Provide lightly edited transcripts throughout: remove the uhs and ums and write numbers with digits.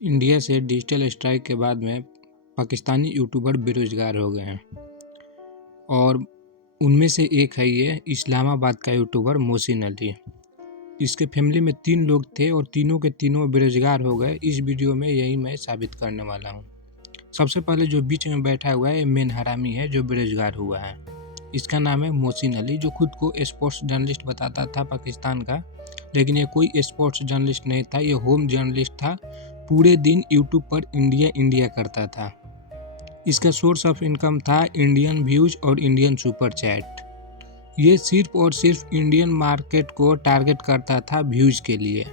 India से digital strike के बाद में पाकिस्तानी यूट्यूबर बेरोजगार हो गए हैं और उनमें से एक है ये इस्लामाबाद का यूट्यूबर मोहसिन अली। इसके फैमिली में 3 लोग थे और तीनों के तीनों बेरोजगार हो गए। इस वीडियो में यही मैं साबित करने वाला हूँ। सबसे पहले जो बीच में बैठा हुआ है ये मेन हरामी है जो बेरोजगार हुआ है। इसका नाम है मोहसिन अली, जो खुद को स्पोर्ट्स जर्नलिस्ट बताता था पाकिस्तान का, लेकिन ये कोई स्पोर्ट्स जर्नलिस्ट नहीं था, ये होम जर्नलिस्ट था। पूरे दिन यूट्यूब पर इंडिया इंडिया करता था। इसका सोर्स ऑफ इनकम था इंडियन व्यूज और इंडियन सुपर चैट। ये सिर्फ और सिर्फ इंडियन मार्केट को टारगेट करता था व्यूज के लिए।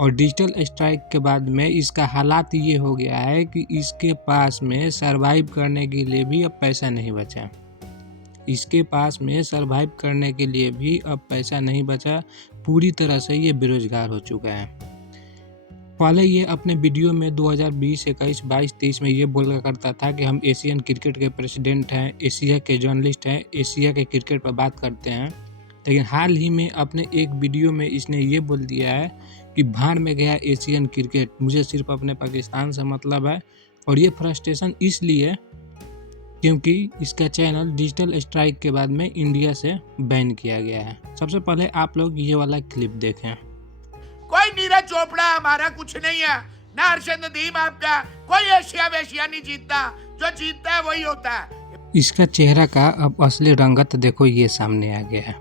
और डिजिटल स्ट्राइक के बाद में इसका हालात ये हो गया है कि इसके पास में सरवाइव करने के लिए भी अब पैसा नहीं बचा। इसके पास में सरवाइव करने के लिए भी अब पैसा नहीं बचा। पूरी तरह से ये बेरोजगार हो चुका है। पहले ये अपने वीडियो में 2020, 21, 22, 23 में ये बोला करता था कि हम एशियन क्रिकेट के प्रेसिडेंट हैं, एशिया के जर्नलिस्ट हैं, एशिया के क्रिकेट पर बात करते हैं। लेकिन हाल ही में अपने एक वीडियो में इसने ये बोल दिया है कि भाड़ में गया एशियन क्रिकेट, मुझे सिर्फ अपने पाकिस्तान से मतलब है। और ये फ्रस्ट्रेशन इसलिए क्योंकि इसका चैनल डिजिटल स्ट्राइक के बाद में इंडिया से बैन किया गया है। सबसे पहले आप लोग ये वाला क्लिप देखें। कोई नीरज चोपड़ा हमारा कुछ नहीं है, ना अर्शद नदीम आपका, कोई एशिया वेशिया नहीं जीतता, जो जीतता है वही होता है। इसका चेहरा का अब असली रंगत देखो, ये सामने आ गया है।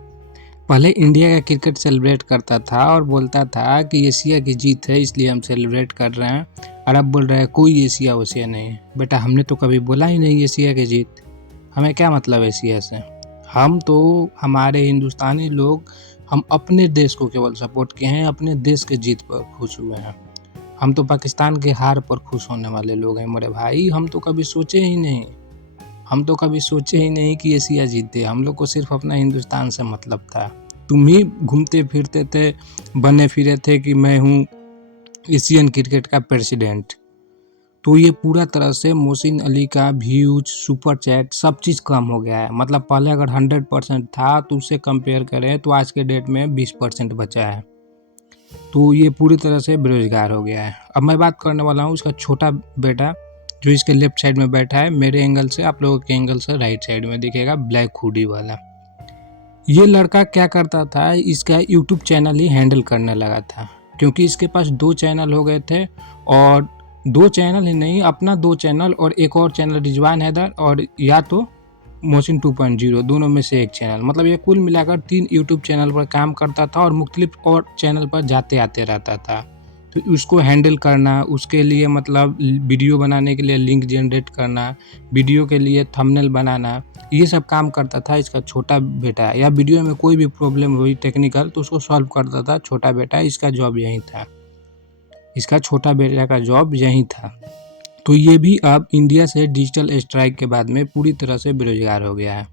पहले इंडिया का क्रिकेट सेलिब्रेट करता था और बोलता था कि एशिया की जीत है इसलिए हम सेलिब्रेट कर रहे हैं, और अब बोल रहा है कोई एशिया वशिया नहीं है। बेटा, हमने तो कभी बोला ही नहीं एशिया की जीत, हमें क्या मतलब एशिया से। हम तो हमारे हिंदुस्तानी लोग हम अपने देश को केवल सपोर्ट किए हैं, अपने देश के जीत पर खुश हुए हैं। हम तो पाकिस्तान के हार पर खुश होने वाले लोग हैं मेरे भाई। हम तो कभी सोचे ही नहीं कि एशिया जीते। हम लोग को सिर्फ अपना हिंदुस्तान से मतलब था। तुम ही घूमते फिरते थे, बने फिरे थे कि मैं हूँ एशियन क्रिकेट का प्रेसिडेंट। तो ये पूरा तरह से मोहसिन अली का व्यूज, सुपर चैट सब चीज़ कम हो गया है। मतलब पहले अगर 100% था तो उससे कंपेयर करें तो आज के डेट में 20% बचा है। तो ये पूरी तरह से बेरोजगार हो गया है। अब मैं बात करने वाला हूँ उसका छोटा बेटा, जो इसके लेफ्ट साइड में बैठा है। मेरे एंगल से, आप लोगों के एंगल से राइट साइड में दिखेगा, ब्लैक हुडी वाला। ये लड़का क्या करता था, इसका यूट्यूब चैनल ही हैंडल करने लगा था, क्योंकि इसके पास 2 चैनल हो गए थे। और 2 चैनल ही नहीं, अपना 2 चैनल और एक और चैनल रिजवान हैदर और या तो मोहसिन 2.0, दोनों में से एक चैनल। मतलब ये कुल मिलाकर 3 यूट्यूब चैनल पर काम करता था और मुख्तलिफ और चैनल पर जाते आते रहता था। तो उसको हैंडल करना, उसके लिए मतलब वीडियो बनाने के लिए लिंक जनरेट करना, वीडियो के लिए थंबनेल बनाना, ये सब काम करता था इसका छोटा बेटा। या वीडियो में कोई भी प्रॉब्लम हुई टेक्निकल तो उसको सॉल्व करता था छोटा बेटा। इसका जॉब यही था, इसका छोटा बेटा का जॉब यही था। तो ये भी अब इंडिया से डिजिटल स्ट्राइक के बाद में पूरी तरह से बेरोजगार हो गया है।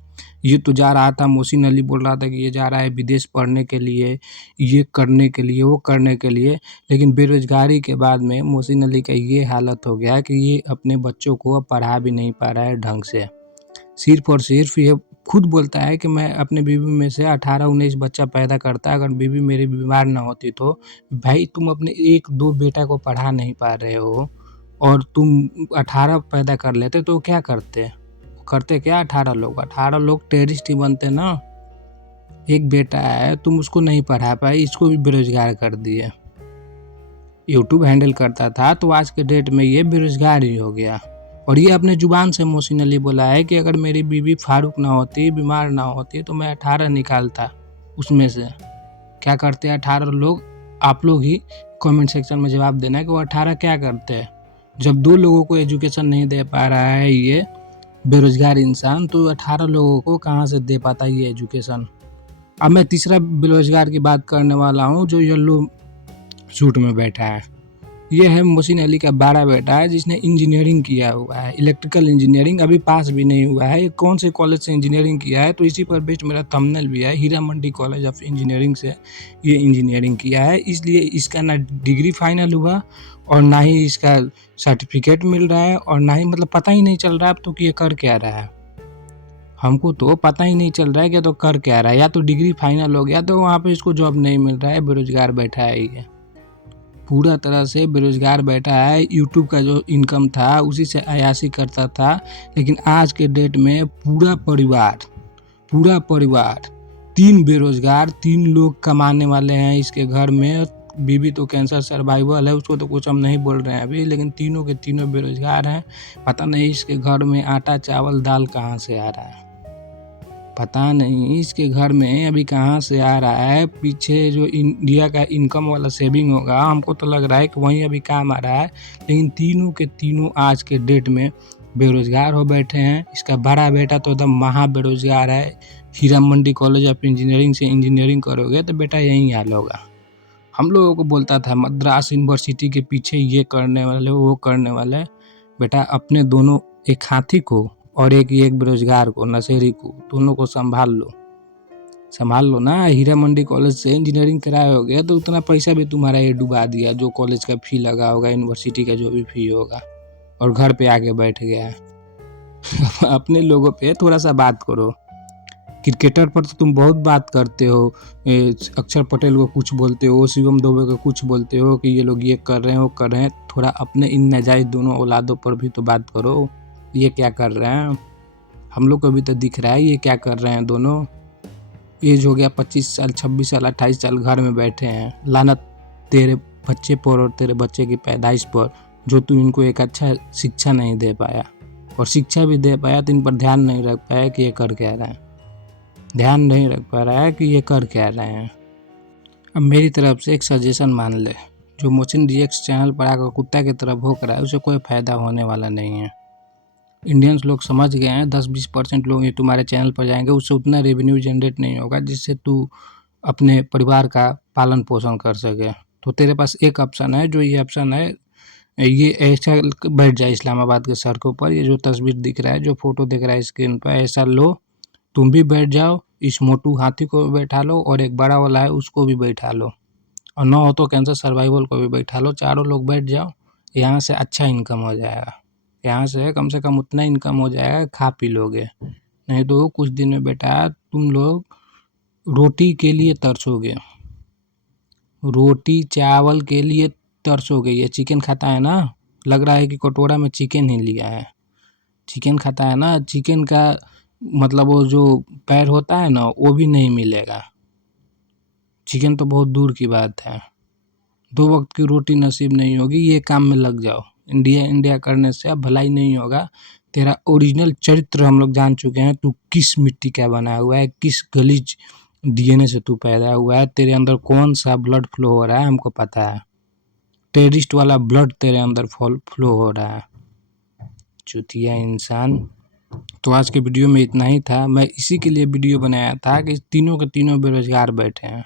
ये तो जा रहा था, मोहसिन अली बोल रहा था कि ये जा रहा है विदेश पढ़ने के लिए, ये करने के लिए, वो करने के लिए। लेकिन बेरोजगारी के बाद में मोहसिन अली का ये हालत हो गया कि ये अपने बच्चों को अब पढ़ा भी नहीं पा रहा है ढंग से। सिर्फ और सिर्फ ये खुद बोलता है कि मैं अपने बीवी में से 18-19 बच्चा पैदा करता, अगर बीवी मेरी बीमार ना होती तो। भाई, तुम अपने 1-2 बेटा को पढ़ा नहीं पा रहे हो और तुम 18 पैदा कर लेते तो क्या करते? करते क्या 18 लोग? 18 लोग टेररिस्ट ही बनते ना। एक बेटा है, तुम उसको नहीं पढ़ा पाए, इसको भी बेरोजगार कर दिए। यूट्यूब हैंडल करता था तो आज के डेट में ये बेरोजगार ही हो गया। और ये अपने जुबान से मोहसिन अली बोला है कि अगर मेरी बीवी फारूक ना होती, बीमार ना होती, तो मैं 18 निकालता। उसमें से क्या करते 18 लोग? आप लोग ही कमेंट सेक्शन में जवाब देना है कि वो 18 क्या करते हैं। जब 2 लोगों को एजुकेशन नहीं दे पा रहा है ये बेरोजगार इंसान, तो 18 लोगों को कहाँ से दे पाता ये एजुकेशन। अब मैं तीसरा बेरोजगार की बात करने वाला हूँ, जो येलो सूट में बैठा है। ये है मोहसिन अली का बड़ा बेटा है, जिसने इंजीनियरिंग किया हुआ है, इलेक्ट्रिकल इंजीनियरिंग। अभी पास भी नहीं हुआ है। ये कौन से कॉलेज से इंजीनियरिंग किया है, तो इसी पर बेस्ड मेरा थंबनेल भी है। Heera Mandi college of engineering से ये इंजीनियरिंग किया है। इसलिए इसका ना डिग्री फाइनल हुआ और ना ही इसका सर्टिफिकेट मिल रहा है, और ना ही मतलब पता ही नहीं चल रहा अब तो कि ये कर क्या रहा है। हमको तो पता ही नहीं चल रहा है कि तो कर क्या रहा है। या तो डिग्री फाइनल हो गया तो वहाँ पे इसको जॉब नहीं मिल रहा है, बेरोजगार बैठा है ये। पूरा तरह से बेरोजगार बैठा है। यूट्यूब का जो इनकम था उसी से अय्याशी करता था, लेकिन आज के डेट में पूरा परिवार 3 बेरोजगार, 3 लोग कमाने वाले हैं इसके घर में। बीवी तो कैंसर सर्वाइवल है, उसको तो कुछ हम नहीं बोल रहे हैं अभी, लेकिन तीनों के तीनों बेरोजगार हैं। पता नहीं इसके घर में आटा चावल दाल कहाँ से आ रहा है, पता नहीं इसके घर में अभी कहाँ से आ रहा है। पीछे जो इंडिया का इनकम वाला सेविंग होगा, हमको तो लग रहा है कि वहीं अभी काम आ रहा है, लेकिन तीनों के तीनों आज के डेट में बेरोजगार हो बैठे हैं। इसका बड़ा बेटा तो एकदम महा बेरोजगार है। Heera Mandi college of engineering से इंजीनियरिंग करोगे तो बेटा यहीं हाल होगा। हम लोगों को बोलता था मद्रास यूनिवर्सिटी के पीछे ये करने वाले वो करने वाले। बेटा अपने दोनों, एक हाथी को और एक बेरोजगार को, नशेड़ी को, दोनों को संभाल लो ना। हीरा मंडी कॉलेज से इंजीनियरिंग कराए हो गया तो उतना पैसा भी तुम्हारा ये डुबा दिया, जो कॉलेज का फी लगा होगा, यूनिवर्सिटी का जो भी फी होगा, और घर पे आके बैठ गया। अपने लोगों पे थोड़ा सा बात करो। क्रिकेटर पर तो तुम बहुत बात करते हो, अक्षर पटेल को कुछ बोलते हो, शिवम दुबे को कुछ बोलते हो कि ये लोग ये कर रहे हैं वो कर रहे हैं। थोड़ा अपने इन नाजायज दोनों औलादों पर भी तो बात करो, ये क्या कर रहे हैं। हम लोग को भी तो दिख रहा है ये क्या कर रहे हैं दोनों। एज हो गया 25 साल 26 साल 28 साल, घर में बैठे हैं। लानत तेरे बच्चे पर और तेरे बच्चे की पैदाइश पर, जो तू इनको एक अच्छा शिक्षा नहीं दे पाया, और शिक्षा भी दे पाया तो इन पर ध्यान नहीं रख पाया कि ये कर क्या रहे हैं, ध्यान नहीं रख पा रहा है कि ये कर क्या रहे हैं। अब मेरी तरफ से एक सजेशन मान ले, जो मोचिन रिएक्ट्स चैनल पर आकर कुत्ता की तरफ हो कर है उसे कोई फ़ायदा होने वाला नहीं है। इंडियंस लोग समझ गए हैं, 10-20% लोग ये तुम्हारे चैनल पर जाएंगे, उससे उतना रेवेन्यू जनरेट नहीं होगा जिससे तू अपने परिवार का पालन पोषण कर सके। तो तेरे पास एक ऑप्शन है, जो ये ऑप्शन है, ये ऐसा बैठ जाए इस्लामाबाद के सड़कों पर, ये जो तस्वीर दिख रहा है, जो फोटो दिख रहा है स्क्रीन पर, ऐसा लो, तुम भी बैठ जाओ, इस मोटू हाथी को भी बैठा लो, और एक बड़ा वाला है उसको भी बैठा लो, और ना हो तो कैंसर सर्वाइवल को भी बैठा लो। चारों लोग बैठ जाओ, यहाँ से अच्छा इनकम हो जाएगा। यहाँ से कम उतना इनकम हो जाएगा, खा पी लोगे। नहीं तो कुछ दिन में बेटा तुम लोग रोटी के लिए तरसोगे, रोटी चावल के लिए तरसोगे। ये चिकन खाता है ना, लग रहा है कि कटोरा में चिकन ही लिया है। चिकन खाता है ना, चिकन का मतलब वो जो पैर होता है ना, वो भी नहीं मिलेगा। चिकन तो बहुत दूर की बात है। 2 वक्त की रोटी नसीब नहीं होगी, ये काम में लग जाओ। इंडिया करने से अब भलाई नहीं होगा। तेरा ओरिजिनल चरित्र हम लोग जान चुके हैं, तू किस मिट्टी का बना हुआ है, किस गलीज डीएनए से तू पैदा हुआ है, तेरे अंदर कौन सा ब्लड फ्लो हो रहा है हमको पता है। टेररिस्ट वाला ब्लड तेरे अंदर फ्लो हो रहा है, चूतिया इंसान। तो आज के वीडियो में इतना ही था। मैं इसी के लिए वीडियो बनाया था कि तीनों के तीनों बेरोजगार बैठे हैं।